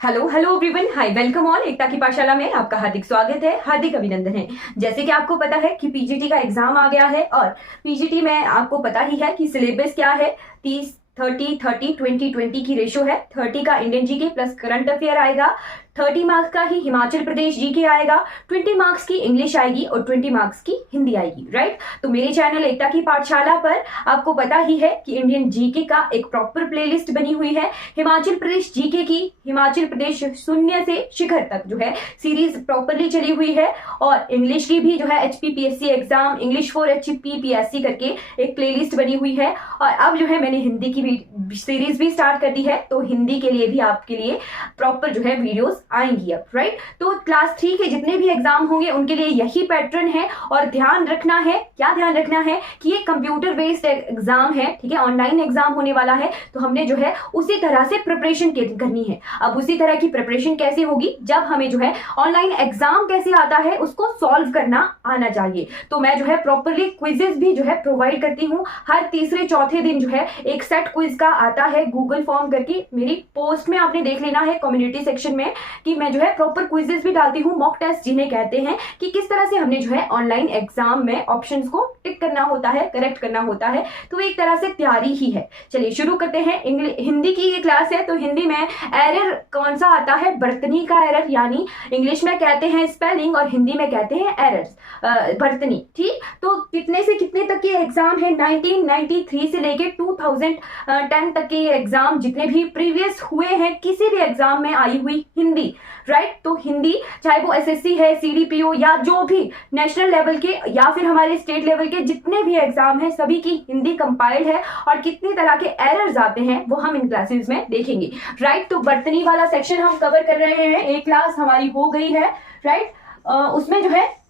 Hello hello everyone, हाय, welcome all. एकता की पाठशाला में आपका हार्दिक स्वागत है, हार्दिक अभिनंदन है। जैसे कि आपको पता है कि पीजीटी का एग्जाम आ गया है और पीजीटी में आपको पता ही है कि सिलेबस क्या है। 30-30-30-20-20 की रेशो है। 30 का Indian GK plus current affair आएगा, 30 मार्क्स का ही हिमाचल प्रदेश जीके आएगा, 20 मार्क्स की इंग्लिश आएगी और 20 मार्क्स की हिंदी आएगी। राइट, तो मेरे चैनल एकता की पाठशाला पर आपको पता ही है कि इंडियन जीके का एक प्रॉपर प्लेलिस्ट बनी हुई है। हिमाचल प्रदेश जीके की हिमाचल प्रदेश शून्य से शिखर तक जो है सीरीज प्रॉपरली चली हुई है, और इंग्लिश की भी जो है HPPSC exam English for HPPSC करके एक प्लेलिस्ट बनी हुई है। और अब जो है मैंने हिंदी की भी सीरीज भी स्टार्ट कर दी है, तो हिंदी के लिए भी आपके लिए प्रॉपर जो है वीडियोस आएंगी अब। राइट, तो क्लास 3 के जितने भी एग्जाम होंगे उनके लिए यही पैटर्न है। और ध्यान रखना है, क्या ध्यान रखना है कि ये कंप्यूटर बेस्ड एग्जाम है, ठीक है, ऑनलाइन एग्जाम होने वाला है। तो हमने जो है उसी तरह से प्रिपरेशन करनी है। अब उसी तरह की प्रिपरेशन कैसे होगी, जब हमें जो है ऑनलाइन एग्जाम कैसे आता है उसको सॉल्व करना आना चाहिए। तो मैं जो है प्रॉपरली क्विजेस भी जो है प्रोवाइड करती हूँ। हर तीसरे चौथे दिन जो है एक सेट क्विज का आता है गूगल फॉर्म करके। मेरी पोस्ट में आपने देख लेना है कम्युनिटी सेक्शन में कि मैं जो है प्रॉपर क्विजेस भी डालती हूँ, मॉक टेस्ट जिन्हें कहते हैं, कि किस तरह से हमने जो है ऑनलाइन एग्जाम में ऑप्शंस को टिक करना होता है, करेक्ट करना होता है। तो एक तरह से तैयारी ही है। चलिए शुरू करते हैं। हिंदी की ये क्लास है, तो हिंदी में एरर कौन सा आता है, बर्तनी का एरर, यानी इंग्लिश में कहते हैं स्पेलिंग और हिंदी में कहते हैं एरर्स, बर्तनी। ठीक, तो कितने से कितने तक के एग्जाम है, 1993 से लेके 2010 तक के एग्जाम जितने भी प्रीवियस हुए हैं किसी भी एग्जाम में आई हुई हिंदी। राइट, तो हिंदी चाहे वो SSC है, CDPO या जो भी नेशनल लेवल के या फिर हमारे स्टेट लेवल के जितने भी एग्जाम है सभी की हिंदी कंपाइल्ड है, और कितने तरह के एरर्स आते हैं वो हम इन क्लासेस में देखेंगे। राइट, तो बर्तनी वाला सेक्शन हम कवर कर रहे हैं, एक क्लास हमारी हो गई है। राइट, उसमें जो है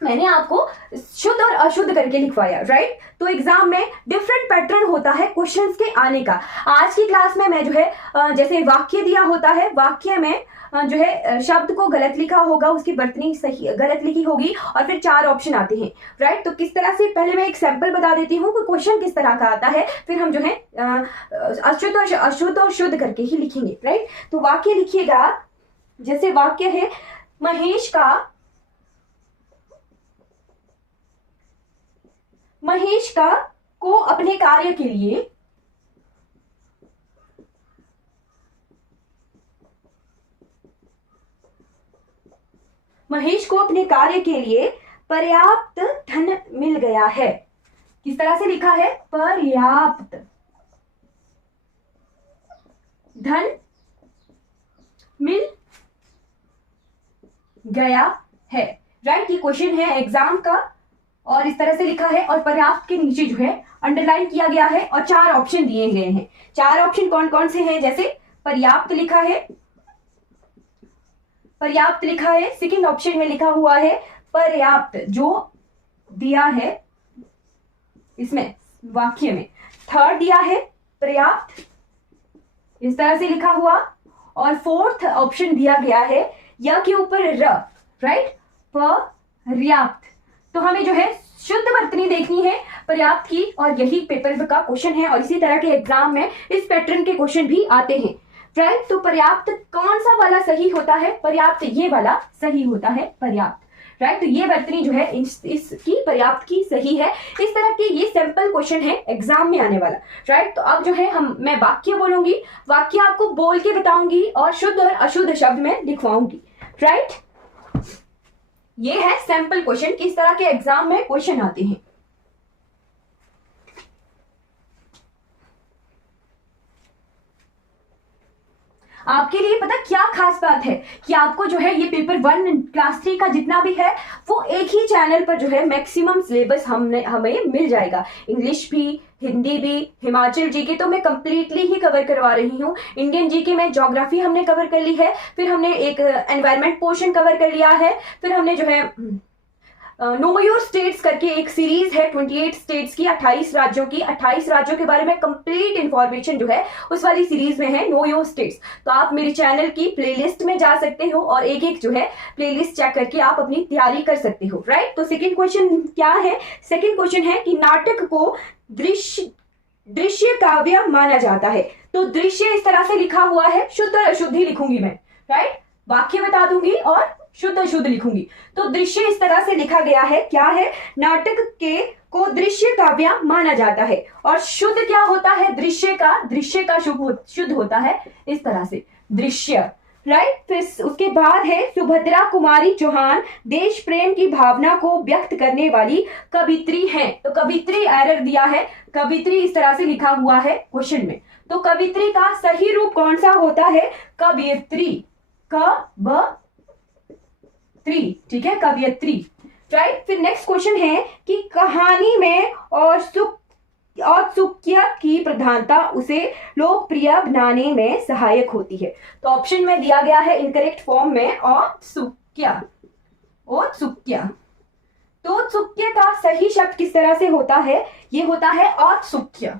मैंने आपको शुद्ध और अशुद्ध करके लिखवाया। राइट, तो एग्जाम में डिफरेंट पैटर्न होता है क्वेश्चंस के आने का। आज की क्लास में मैं जो है जैसे वाक्य दिया होता है, वाक्य में जो है शब्द को गलत लिखा होगा, उसकी बर्तनी सही गलत लिखी होगी और फिर 4 ऑप्शन आते हैं। राइट, तो किस तरह से, पहले मैं एक सैंपल बता देती हूँ कि क्वेश्चन किस तरह का आता है, फिर हम जो है अशुद्ध और शुद्ध करके ही लिखेंगे। राइट, तो वाक्य लिखिएगा। जैसे वाक्य है, महेश का को अपने कार्य के लिए पर्याप्त धन मिल गया है। किस तरह से लिखा है, पर्याप्त धन मिल गया है। राइट, ये क्वेश्चन है एग्जाम का और इस तरह से लिखा है, और पर्याप्त के नीचे जो है अंडरलाइन किया गया है और 4 ऑप्शन दिए गए हैं। 4 ऑप्शन कौन कौन से हैं, जैसे पर्याप्त लिखा है, सेकंड ऑप्शन में लिखा हुआ है पर्याप्त जो दिया है इसमें वाक्य में, थर्ड दिया है पर्याप्त इस तरह से लिखा हुआ, और फोर्थ ऑप्शन दिया गया है या के ऊपर र। राइट, पर्याप्त। तो हमें जो है शुद्ध बर्तनी देखनी है पर्याप्त की, और यही पेपर का क्वेश्चन है, और इसी तरह के एग्जाम में इस पैटर्न के क्वेश्चन भी आते हैं। राइट, तो पर्याप्त कौन सा वाला सही होता है, पर्याप्त ये वाला सही होता है, पर्याप्त। राइट, तो ये बर्तनी जो है इसकी पर्याप्त की सही है। इस तरह के ये सैंपल क्वेश्चन है एग्जाम में आने वाला। राइट, तो अब जो है मैं वाक्य बोलूंगी, वाक्य आपको बोल के बताऊंगी और शुद्ध और अशुद्ध शब्द में लिखवाऊंगी। राइट, ये है सैंपल क्वेश्चन, किस तरह के एग्जाम में क्वेश्चन आते हैं। आपके लिए पता क्या खास बात है कि आपको जो है ये पेपर 1 क्लास 3 का जितना भी है वो एक ही चैनल पर जो है मैक्सिमम सिलेबस हमें मिल जाएगा। इंग्लिश भी, हिंदी भी, हिमाचल जीके तो मैं कंप्लीटली ही कवर करवा रही हूँ। इंडियन जीके में ज्योग्राफी हमने कवर कर ली है, फिर हमने एक एनवायरमेंट पोर्शन कवर कर लिया है, फिर हमने जो है नो योर स्टेट्स करके एक सीरीज है 28 स्टेट्स की, 28 राज्यों की, 28 राज्यों के बारे में कंप्लीट इंफॉर्मेशन जो है उस वाली सीरीज में है नो योर स्टेट्स। तो आप मेरे चैनल की प्लेलिस्ट में जा सकते हो और एक एक जो है प्लेलिस्ट चेक करके आप अपनी तैयारी कर सकते हो। राइट, तो सेकंड क्वेश्चन क्या है, सेकंड क्वेश्चन है कि नाटक को दृश्य काव्य माना जाता है। तो दृश्य इस तरह से लिखा हुआ है, शुद्ध और अशुद्ध ही लिखूंगी मैं। राइट। वाक्य बता दूंगी और शुद्ध अशुद्ध लिखूंगी। तो दृश्य इस तरह से लिखा गया है, क्या है, नाटक के को दृश्य काव्य माना जाता है। और शुद्ध क्या होता है, दृश्य का शुद्ध होता है इस तरह से, दृश्य, राइट। फिर उसके बाद है सुभद्रा कुमारी चौहान देश प्रेम की भावना को व्यक्त करने वाली कवित्री हैं। तो कवित्री एरर दिया है, कवित्री इस तरह से लिखा हुआ है क्वेश्चन में। तो कवित्री का सही रूप कौन सा होता है, कवियत्री, ठीक है, कवियत्री, राइट। फिर नेक्स्ट क्वेश्चन है कि कहानी में औत्सुक्य की प्रधानता उसे लोकप्रिय बनाने में सहायक होती है। तो ऑप्शन में दिया गया है इनकरेक्ट फॉर्म में औत्सुक्य। तो औत्सुक्य का सही शब्द किस तरह से होता है, ये होता है औत्सुक्य,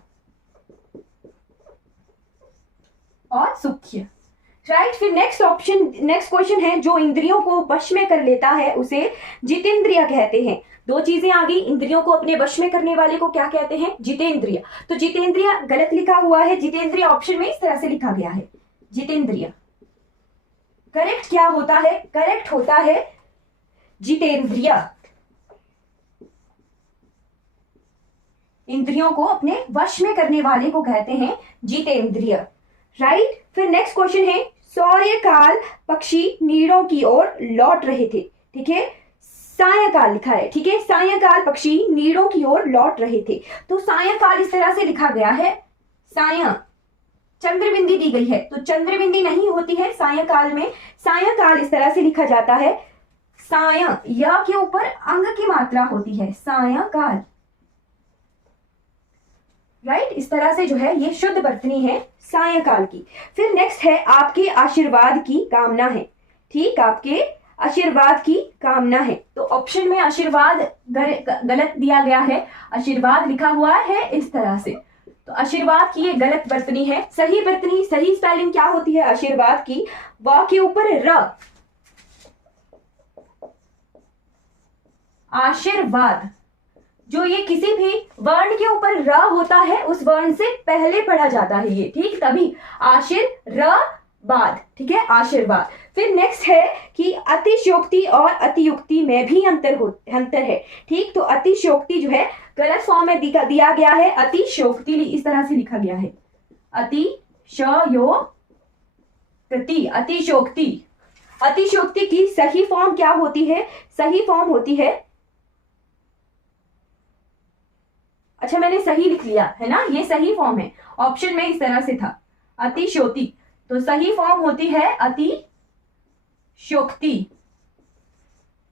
राइट। फिर नेक्स्ट क्वेश्चन है, जो इंद्रियों को वश में कर लेता है उसे जितेंद्रिय कहते हैं। दो चीजें आ गई, इंद्रियों को अपने वश में करने वाले को क्या कहते हैं, जितेंद्रिय। तो जितेंद्रिय गलत लिखा हुआ है, जितेंद्रिय ऑप्शन में इस तरह से लिखा गया है, जितेंद्रिय। करेक्ट क्या होता है, करेक्ट होता है जितेंद्रिय। इंद्रियों को अपने वश में करने वाले को कहते हैं जितेंद्रिय, राइट। फिर नेक्स्ट क्वेश्चन है, सौर्यकाल पक्षी नीड़ों की ओर लौट रहे थे, ठीक है, सायंकाल लिखा है, ठीक है, सायंकाल पक्षी नीड़ों की ओर लौट रहे थे। तो सायंकाल इस तरह से लिखा गया है, चंद्रबिंदी दी गई है, तो चंद्रबिंदी नहीं होती है सायंकाल में, सायंकाल इस तरह से लिखा जाता है, या के ऊपर अंग की मात्रा होती है, सायंकाल, राइट। इस तरह से जो है ये शुद्ध वर्तनी है सायंकाल की। फिर नेक्स्ट है, आपके आशीर्वाद की कामना है, ठीक, आपके आशीर्वाद की कामना है। तो ऑप्शन में आशीर्वाद गलत दिया गया है, आशीर्वाद लिखा हुआ है इस तरह से, तो आशीर्वाद की ये गलत वर्तनी है। सही वर्तनी, सही स्पेलिंग क्या होती है आशीर्वाद की, वा के ऊपर र, आशीर्वाद, जो ये किसी भी वर्ण के ऊपर र होता है उस वर्ण से पहले पढ़ा जाता है ये, ठीक, तभी आशीर्वाद, ठीक है, आशीर्वाद। फिर नेक्स्ट है कि अतिशयोक्ति और अतियुक्ति में भी अंतर है, ठीक। तो अतिशयोक्ति जो है गलत फॉर्म में दिया गया है, अतिशयोक्ति इस तरह से लिखा गया है, अतिशयोक्ति की सही फॉर्म क्या होती है, सही फॉर्म होती है, अच्छा मैंने सही लिख लिया है ना, ये सही फॉर्म है, ऑप्शन में इस तरह से था अतिशयोक्ति, तो सही फॉर्म होती है अतिशयोक्ति।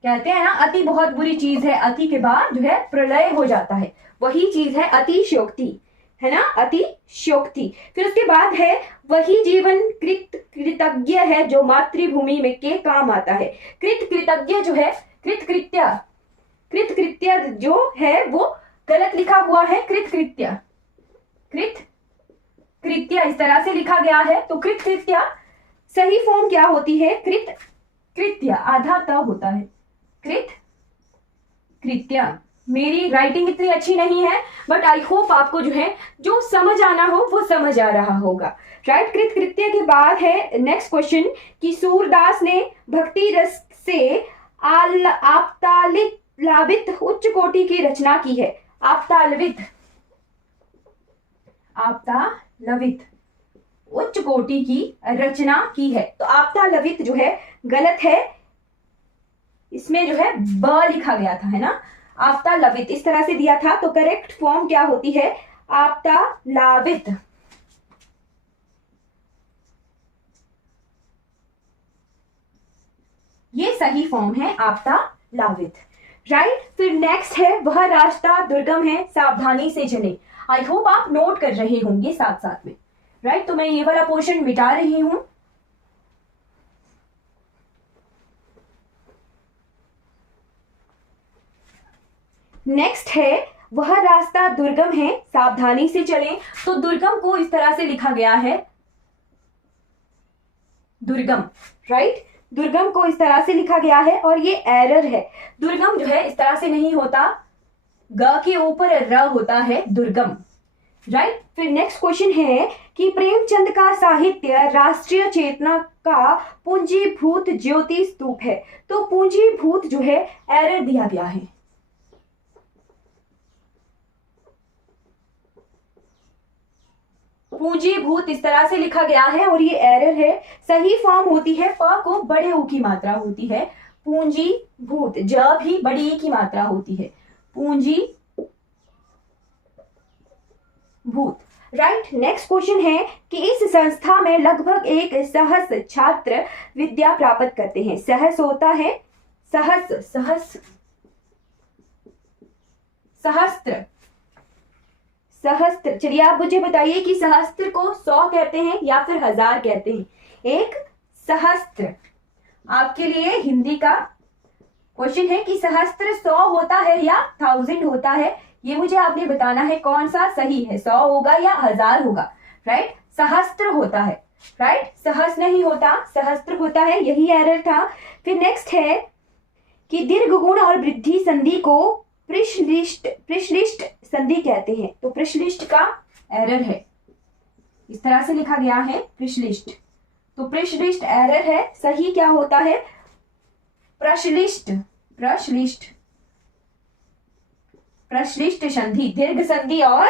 कहते हैं ना अति बहुत बुरी चीज है, अति के बाद जो है प्रलय हो जाता है, वही चीज है अतिशयोक्ति, है ना, अतिशयोक्ति। फिर उसके बाद है, वही जीवन कृतज्ञ है जो मातृभूमि में के काम आता है। कृतज्ञ जो है, कृतकृत्य जो है वो गलत लिखा हुआ है, कृतकृत्य इस तरह से लिखा गया है। तो कृतकृत्य सही फॉर्म क्या होती है, कृतकृत्य, आधा त होता है, कृतकृत्य। मेरी राइटिंग इतनी अच्छी नहीं है बट आई होप आपको जो है जो समझ आना हो वो समझ आ रहा होगा, राइट। कृतकृत्य के बाद है नेक्स्ट क्वेश्चन कि सूरदास ने भक्ति रस से आप्तालित उच्च कोटि की रचना की है, आप्तालवित उच्च कोटि की रचना की है। तो आप्तालवित जो है गलत है, इसमें जो है ब लिखा गया था, है ना, आप्तालवित इस तरह से दिया था। तो करेक्ट फॉर्म क्या होती है, आप्तालावित, ये सही फॉर्म है आप्तालावित, राइट। फिर नेक्स्ट है, वह रास्ता दुर्गम है सावधानी से चले। आई होप आप नोट कर रहे होंगे साथ साथ में, राइट। तो मैं ये वाला पोर्शन मिटा रही हूं। नेक्स्ट है, वह रास्ता दुर्गम है सावधानी से चले। तो दुर्गम को इस तरह से लिखा गया है, दुर्गम, राइट, दुर्गम को इस तरह से लिखा गया है और ये एरर है। दुर्गम जो है इस तरह से नहीं होता, ग के ऊपर र होता है दुर्गम, राइट। फिर नेक्स्ट क्वेश्चन है कि प्रेमचंद का साहित्य राष्ट्रीय चेतना का पूंजीभूत ज्योति स्तूप है। तो पूंजीभूत जो है एरर दिया गया है। पूंजीभूत इस तरह से लिखा गया है और ये एरर है। सही फॉर्म होती है प को बड़े ऊ की मात्रा होती है। पूंजीभूत ज भी बड़ी ई की मात्रा होती है। पूंजी भूत। राइट। नेक्स्ट क्वेश्चन है कि इस संस्था में लगभग 1 सहस्त्र छात्र विद्या प्राप्त करते हैं। सहस होता है सहस्त्र, सहस्त्र। चलिए आप मुझे बताइए कि सहस्त्र को 100 कहते हैं या फिर 1000 कहते हैं। एक सहस्त्र आपके लिए हिंदी का क्वेश्चन है कि सहस्त्र 100 होता है या 1000 होता है। ये मुझे आपने बताना है कौन सा सही है, 100 होगा या 1000 होगा। राइट। सहस्त्र होता है। राइट। सहस नहीं होता, सहस्त्र होता है, यही एरर था। फिर नेक्स्ट है कि दीर्घ गुण और वृद्धि संधि को प्रश्लिष्ट संधि कहते हैं। तो प्रश्लिष्ट का एरर है, इस तरह से लिखा गया है प्रश्लिष्ट। तो प्रश्लिष्ट एरर है। सही क्या होता है? प्रश्लिष्ट संधि। दीर्घ संधि और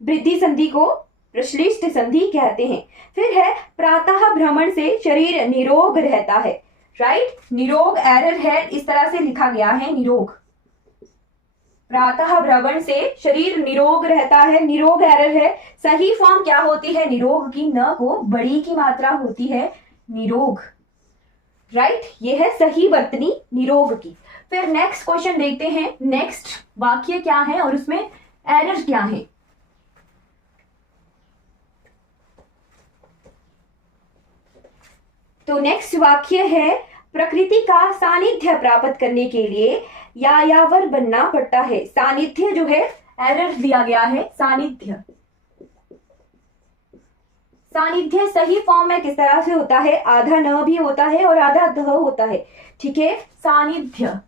वृद्धि संधि को प्रश्लिष्ट संधि कहते हैं। फिर है प्रातः भ्रमण से शरीर निरोग रहता है। राइट। निरोग एरर है, इस तरह से लिखा गया है निरोग। प्रातः भ्रमण से शरीर निरोग रहता है, निरोग एरर है। सही फॉर्म क्या होती है निरोग की? न को बड़ी की मात्रा होती है निरोग। राइट। ये है सही वर्तनी निरोग की। फिर नेक्स्ट क्वेश्चन देखते हैं, नेक्स्ट वाक्य क्या है और उसमें एरर क्या है। तो नेक्स्ट वाक्य है प्रकृति का सानिध्य प्राप्त करने के लिए यायावर बनना पड़ता है। सानिध्य जो है एरर दिया गया है। सानिध्य सही फॉर्म में किस तरह से होता है? आधा न भी होता है और आधा ध होता है। ठीक है। सानिध्य,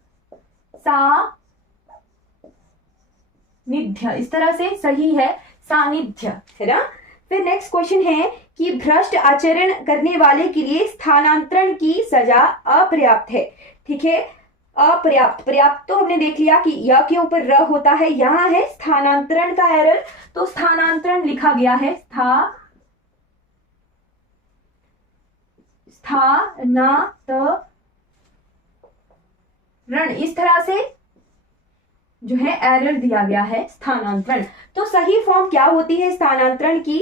निध्य, इस तरह से सही है सानिध्य, है ना। फिर नेक्स्ट क्वेश्चन है कि भ्रष्ट आचरण करने वाले के लिए स्थानांतरण की सजा अपर्याप्त है। ठीक है। अपर्याप्त, पर्याप्त तो हमने देख लिया कि य के ऊपर र होता है। यहां है स्थानांतरण का एरर। तो स्थानांतरण लिखा गया है स्थानांतरण, इस तरह से जो है एरर दिया गया है स्थानांतरण। तो सही फॉर्म क्या होती है स्थानांतरण की?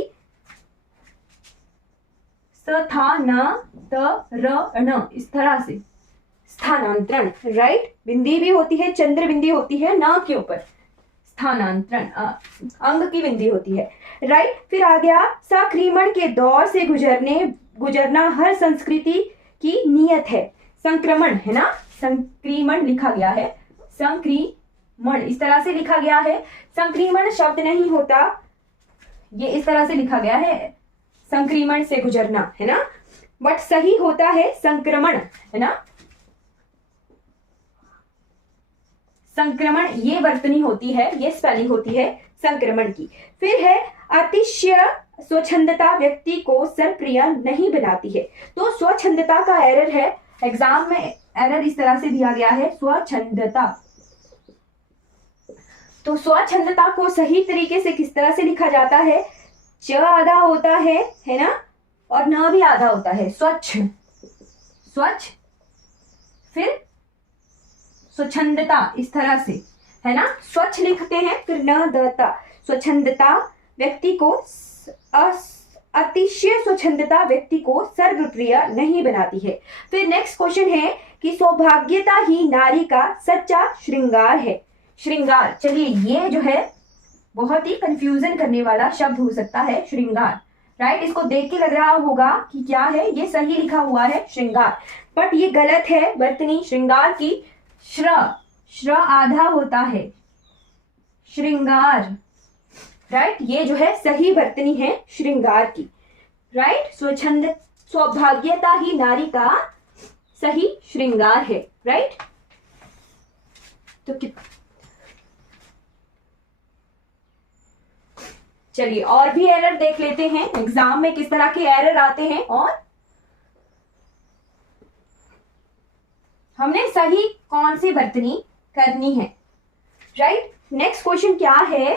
स्थानांतरण, इस तरह से स्थानांतरण। राइट। बिंदी भी होती है, चंद्र बिंदी होती है न के ऊपर। स्थानांतरण अंग की बिंदी होती है। राइट। फिर आ गया संक्रमण के दौर से गुजरना हर संस्कृति की नियत है। संक्रमण है ना, संक्रमण लिखा गया है। संक्रमण इस तरह से लिखा गया है। संक्रमण शब्द नहीं होता, ये इस तरह से लिखा गया है संक्रमण से गुजरना, है ना। बट सही होता है संक्रमण, है ना। संक्रमण ये वर्तनी होती है, ये स्पेलिंग होती है संक्रमण की। फिर है अतिशय स्वच्छंदता व्यक्ति को सर्वप्रिय नहीं बनाती है। तो स्वच्छंदता का एरर है, एग्जाम में एरर इस तरह से दिया गया है स्वच्छंदता। तो स्वच्छंदता को सही तरीके से किस तरह से लिखा जाता है? च आधा होता है ना, और न भी आधा होता है। स्वच्छ, फिर स्वच्छंदता इस तरह से, है ना। स्वच्छ लिखते हैं फिर न दता। स्वच्छंदता व्यक्ति को अतिशय स्वच्छंदता व्यक्ति को सर्वप्रिय नहीं बनाती है। फिर नेक्स्ट क्वेश्चन है कि सौभाग्यता ही नारी का सच्चा श्रृंगार है। श्रृंगार, चलिए ये जो है बहुत ही कंफ्यूजन करने वाला शब्द हो सकता है श्रृंगार। राइट। इसको देख के लग रहा होगा कि क्या है, ये सही लिखा हुआ है श्रृंगार, बट ये गलत है वर्तनी श्रृंगार की। श्र आधा होता है श्रृंगार। राइट। ये जो है सही वर्तनी है श्रृंगार की। राइट। सौभाग्यता ही नारी का सही श्रृंगार है। राइट। तो चलिए और भी एरर देख लेते हैं एग्जाम में किस तरह के एरर आते हैं और हमने सही कौन सी बरतनी करनी है। राइट, नेक्स्ट क्वेश्चन क्या है,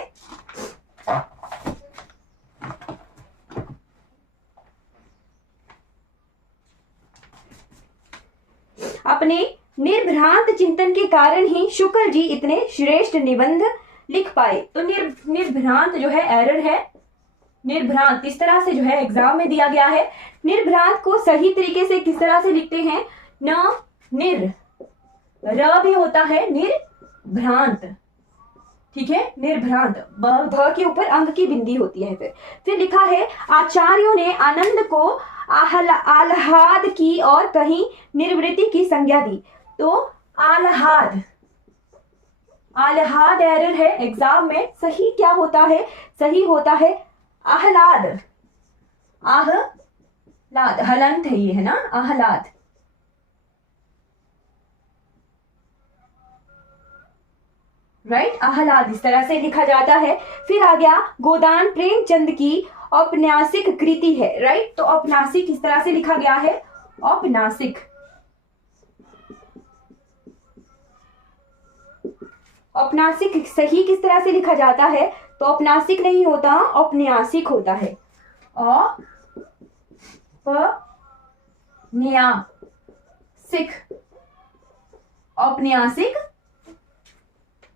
अपने निर्भ्रांत चिंतन के कारण ही शुक्ल जी इतने श्रेष्ठ निबंध लिख पाए। तो निर्भ्रांत जो है एरर है, निर्भ्रांत इस तरह से जो है एग्जाम में दिया गया है। निर्भ्रांत को सही तरीके से किस तरह से लिखते हैं, न निर र भी होता है निर्भ्रांत, ठीक है, निर्भ्रांत भ के ऊपर अंग की बिंदी होती है। फिर लिखा है आचार्यों ने आनंद को आह्लाद की और कहीं निर्वृत्ति की संज्ञा दी। तो आह्लाद, आह्लाद एरर है एग्जाम में, सही क्या होता है, सही होता है आह्लाद, आह्लाद हलंत है ये, है ना, आह्लाद। राइट, आह्लाद इस तरह से लिखा जाता है। फिर आ गया गोदान प्रेमचंद की औपन्यासिक कृति है। राइट, तो औपन्यासिक इस तरह से लिखा गया है, औपन्यासिक, औपन्यासिक सही किस तरह से लिखा जाता है, तो औपन्यासिक नहीं होता, औपन्यासिक होता है, औपन्यासिक, औपन्यासिक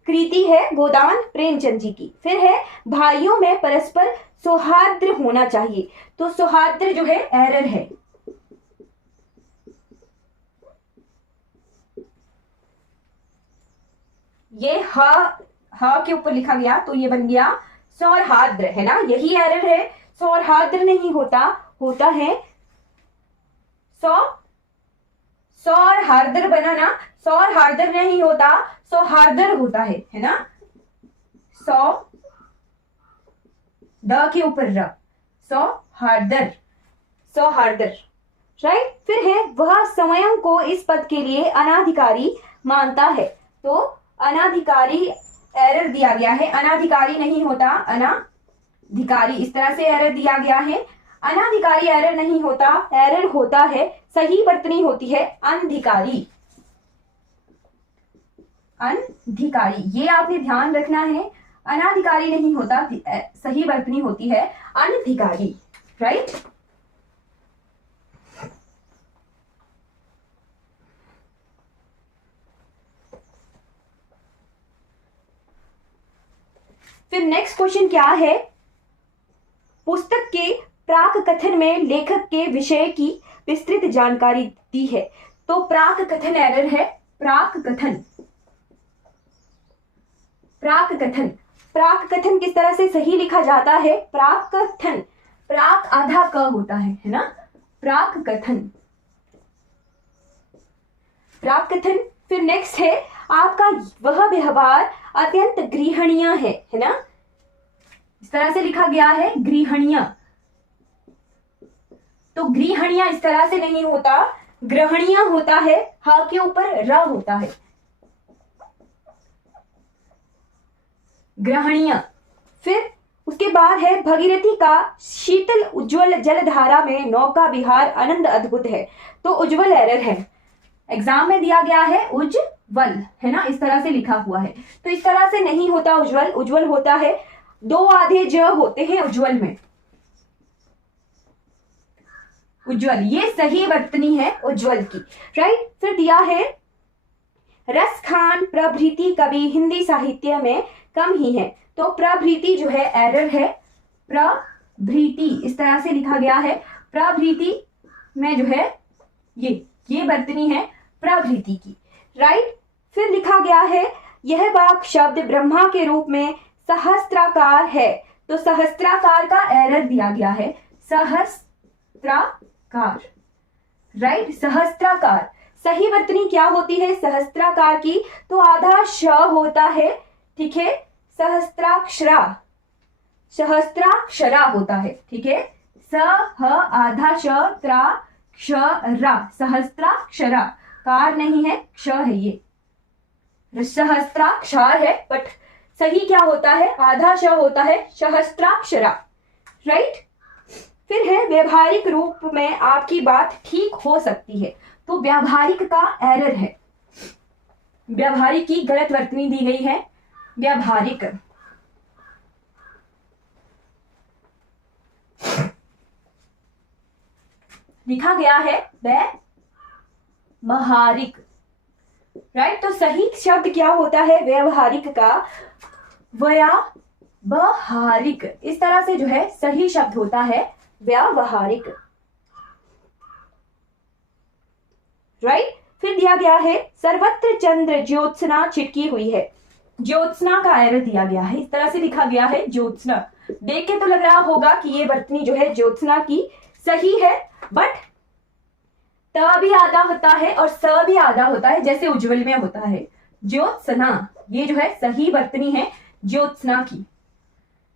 कृति है गोदान प्रेमचंद जी की। फिर है भाइयों में परस्पर सौहार्द्र होना चाहिए। तो सौहार्द्र जो है एरर है, ये ह के ऊपर लिखा गया तो ये बन गया सौहार्द्र, है ना, यही एरर है। सौहार्द्र नहीं होता, होता है सौहार्द्र बना ना, सौहार्द्र नहीं होता, सौहार्द्र होता है ना, द के ऊपर र, सौहार्द्र, सौहार्द्र। राइट, फिर है वह स्वयं को इस पद के लिए अनाधिकारी मानता है। तो अनाधिकारी एरर दिया गया है, अनाधिकारी नहीं होता, अनाधिकारी इस तरह से एरर दिया गया है। अनाधिकारी एरर नहीं होता, एरर होता है, सही बरतनी होती है अनधिकारी, अनधिकारी, ये आपने ध्यान रखना है, अनाधिकारी नहीं होता, सही बरतनी होती है अनधिकारी। राइट, फिर नेक्स्ट क्वेश्चन क्या है, पुस्तक के प्राक कथन में लेखक के विषय की विस्तृत जानकारी दी है। तो प्राक कथन एरर है, प्राक कथन, प्राक कथन, प्राक कथन किस तरह से सही लिखा जाता है, प्राक कथन, प्राक आधा क होता है ना, प्राक कथन, प्राक कथन। फिर नेक्स्ट है आपका वह व्यवहार अत्यंत गृहणीय है ना, इस तरह से लिखा गया है गृहणीय। तो गृहणीय इस तरह से नहीं होता, ग्रहणीय होता है, ह के ऊपर र होता है, ग्रहणीय। फिर उसके बाद है भगीरथी का शीतल उज्जवल जलधारा में नौका विहार आनंद अद्भुत है। तो उज्जवल एरर है, एग्जाम में दिया गया है उज्जवल, है ना, इस तरह से लिखा हुआ है। तो इस तरह से नहीं होता उज्जवल, उज्जवल होता है, दो आधे ज होते हैं उज्जवल में, उज्जवल, ये सही वर्तनी है उज्जवल की। राइट, फिर दिया है रस खान प्रभृति कवि हिंदी साहित्य में कम ही है। तो प्रभृति जो है एरर है, प्रभृति इस तरह से लिखा गया है, प्रभृति में जो है ये वर्तनी है प्रभृति की। राइट, फिर लिखा गया है यह वाक शब्द ब्रह्मा के रूप में सहस्त्राकार है। तो सहस्त्राकार का एरर दिया गया है, सहस्त्राकार। राइट, सहस्त्राकार, सही वर्तनी क्या होती है सहस्त्राकार की, तो आधा श होता है, ठीक है, सहस्त्राक्षरा, सहस्त्राक्षरा होता है, ठीक है, स ह आधा श त्रा क्ष रा, सहस्त्राक्षरा, कार नहीं है, क्ष है, ये सहस्त्राक्षर है, बट सही क्या होता है, आधा श होता है सहस्त्राक्षरा, राइट। फिर है व्यवहारिक रूप में आपकी बात ठीक हो सकती है, तो व्यावहारिक का एरर है, व्यावहारिक की गलत वर्तनी दी गई है, व्यावहारिक। लिखा गया है व्यवहारिक, राइट। तो सही शब्द क्या होता है व्यवहारिक का, व्यावहारिक, इस तरह से जो है सही शब्द होता है व्यावहारिक, राइट। फिर दिया गया है सर्वत्र चंद्र ज्योत्सना छिटकी हुई है, ज्योत्सना का एरर दिया गया है, इस तरह से लिखा गया है ज्योत्सना। देख के तो लग रहा होगा कि ये वर्तनी जो है ज्योत्सना की सही है, बट त भी आधा होता है और स भी आधा होता है, जैसे उज्जवल में होता है। ज्योत्सना ये जो है सही वर्तनी है ज्योत्सना की,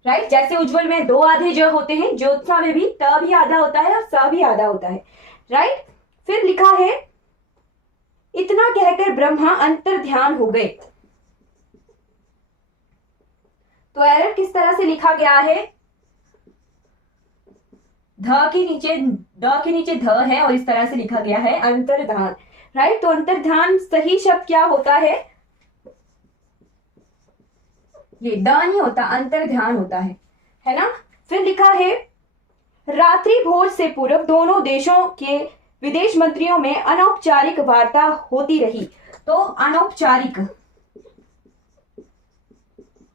राइट। जैसे उज्जवल में दो आधे जो होते हैं, ज्योत्सना में भी त भी आधा होता है और स भी आधा होता है, राइट। फिर लिखा है इतना कहकर ब्रह्मा अंतर ध्यान हो गए, तो एरर किस तरह से लिखा गया है, ध के नीचे द के नीचे ध है और इस तरह से लिखा गया है अंतर्धान, राइट। तो अंतर्धान सही शब्द क्या होता है, ये द नहीं होता, अंतर्ध्यान होता है ना। फिर लिखा है रात्रि भोज से पूर्व दोनों देशों के विदेश मंत्रियों में अनौपचारिक वार्ता होती रही, तो अनौपचारिक,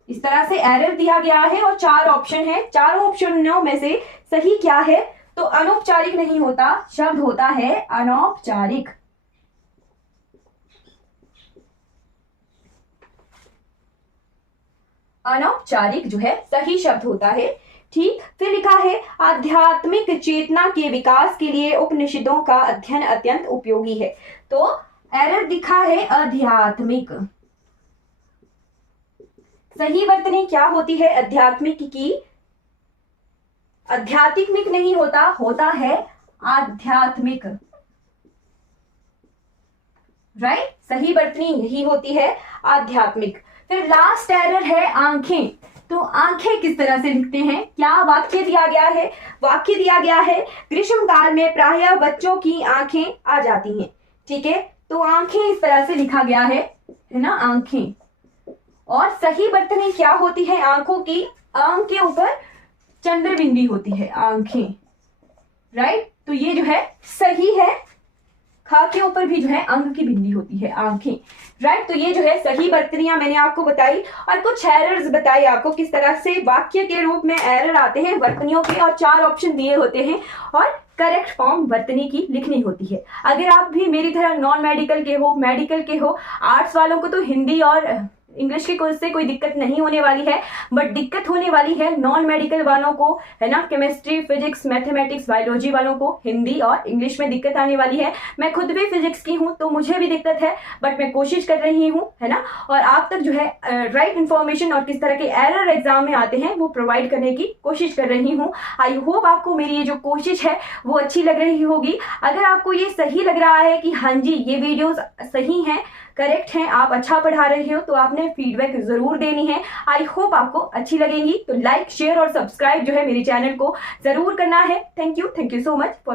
इस तरह से एरर दिया गया है और चार ऑप्शन है, चारों ऑप्शनों में से सही क्या है, तो अनौपचारिक नहीं होता, शब्द होता है अनौपचारिक। अनौपचारिक जो है सही शब्द होता है, ठीक। फिर लिखा है आध्यात्मिक चेतना के विकास के लिए उपनिषदों का अध्ययन अत्यंत उपयोगी है, तो एरर दिखा है आध्यात्मिक। सही वर्तनी क्या होती है आध्यात्मिक की, आध्यात्मिक नहीं होता, होता है आध्यात्मिक, राइट। सही वर्तनी यही होती है आध्यात्मिक। फिर लास्ट एरर है आंखें, तो आंखें किस तरह से लिखते हैं, क्या वाक्य दिया गया है, वाक्य दिया गया है ग्रीष्म काल में प्रायः बच्चों की आंखें आ जाती हैं, ठीक है। तो आंखें इस तरह से लिखा गया है ना, आंखें। और सही वर्तनी क्या होती है आंखों की, आंख के ऊपर चंद्रबिंदी होती है आंखें, राइट। तो ये जो है सही है, खा के ऊपर भी जो है अंग की बिंदी होती है आंखें, राइट। तो ये जो है सही वर्तनियां मैंने आपको बताई और कुछ एरर्स बताई आपको, किस तरह से वाक्य के रूप में एरर आते हैं वर्तनियों के, और चार ऑप्शन दिए होते हैं और करेक्ट फॉर्म वर्तनी की लिखनी होती है। अगर आप भी मेरी तरह नॉन मेडिकल के हो, मेडिकल के हो, आर्ट्स वालों को तो हिंदी और इंग्लिश के कोर्स से कोई दिक्कत नहीं होने वाली है, बट दिक्कत होने वाली है नॉन मेडिकल वालों को, है ना। केमिस्ट्री, फिजिक्स, मैथमेटिक्स, बायोलॉजी वालों को हिंदी और इंग्लिश में दिक्कत आने वाली है। मैं खुद भी फिजिक्स की हूँ तो मुझे भी दिक्कत है, बट मैं कोशिश कर रही हूँ, है ना। और आप तक जो है राइट इन्फॉर्मेशन और किस तरह के एरर एग्जाम में आते हैं वो प्रोवाइड करने की कोशिश कर रही हूँ। आई होप आपको मेरी ये जो कोशिश है वो अच्छी लग रही होगी। अगर आपको ये सही लग रहा है कि हाँ जी ये वीडियोस सही हैं, करेक्ट हैं, आप अच्छा पढ़ा रहे हो, तो आपने फीडबैक जरूर देनी है। आई होप आपको अच्छी लगेंगी, तो लाइक, शेयर और सब्सक्राइब जो है मेरे चैनल को जरूर करना है। Thank you so much.